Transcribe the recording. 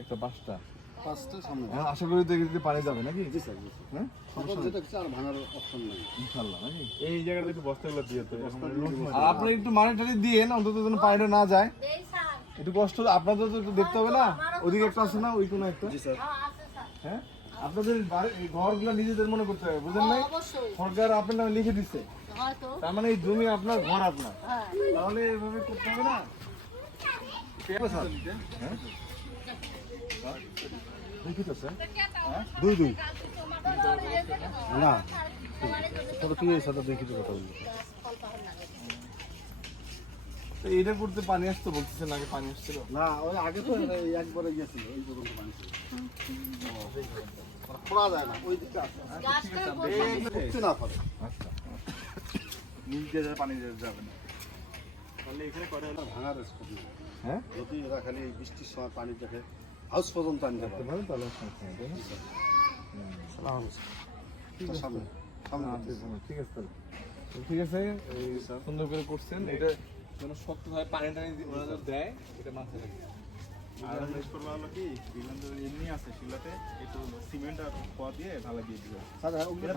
একটা পাঁচটা আশা করি তো এগুলিতে পানি যাবে নাকি জি স্যার জি স্যার হ্যাঁ সকল যেটা কিছু আর ভাঙার অপশন নেই ইনশাল্লাহ নাকি এই জায়গাটা একটু বস্তাগুলো দিয়ে তো আর আপনি একটু মানি টানি দিয়েন অন্তত যেন পানিটা না যায়। একটু কষ্ট আপনাদের তো একটু দেখতে হবে না ওদিকে একটা আছে না ওই কোনো একটা। জি স্যার আছে স্যার। হ্যাঁ? আপনাদের বাড়ি- ঘরগুলো নিজেদের মনে করতে হবে বুঝলেন নাই? সরকার আপনার নামে লিখে দিচ্ছে তার মানে এই জমি আপনার ঘর আপনার। হ্যাঁ। তাহলে এভাবে করতে হবে না? হ্যাঁ? দেখি তো স্যার দুই দুই না। সাথে দেখি কথা বলি তো এটা করতে পানি আসতো বলতেছেন আগে পানি আসছিল? না ওই আগে তো একবারে গিয়েছিল এই পর্যন্ত পানি ছিল। খোলা যায় না ওই দিকটা আছে এই না পারে আচ্ছা নিচ দিয়ে যাবে, পানি যাবে না। তাহলে এখানে করে হলো ভাঙার হ্যাঁ? যদি এরা খালি বৃষ্টির সময় পানি দেখে হাউস পর্যন্ত আনতে পারে। তাহলে সামনে সামনে আচ্ছা, ঠিক আছে তাহলে। ঠিক আছে এই সুন্দর করে করছেন এটা যেন শক্ত হয় পানি টানি দেয় এটা মাথায় রাখবেন। আর জিনিস করব হলো কি বিমান এমনি আছে শিলাতে একটু সিমেন্ট আর খোয়া দিয়ে ঢালা দিয়ে দিবে। ওগুলো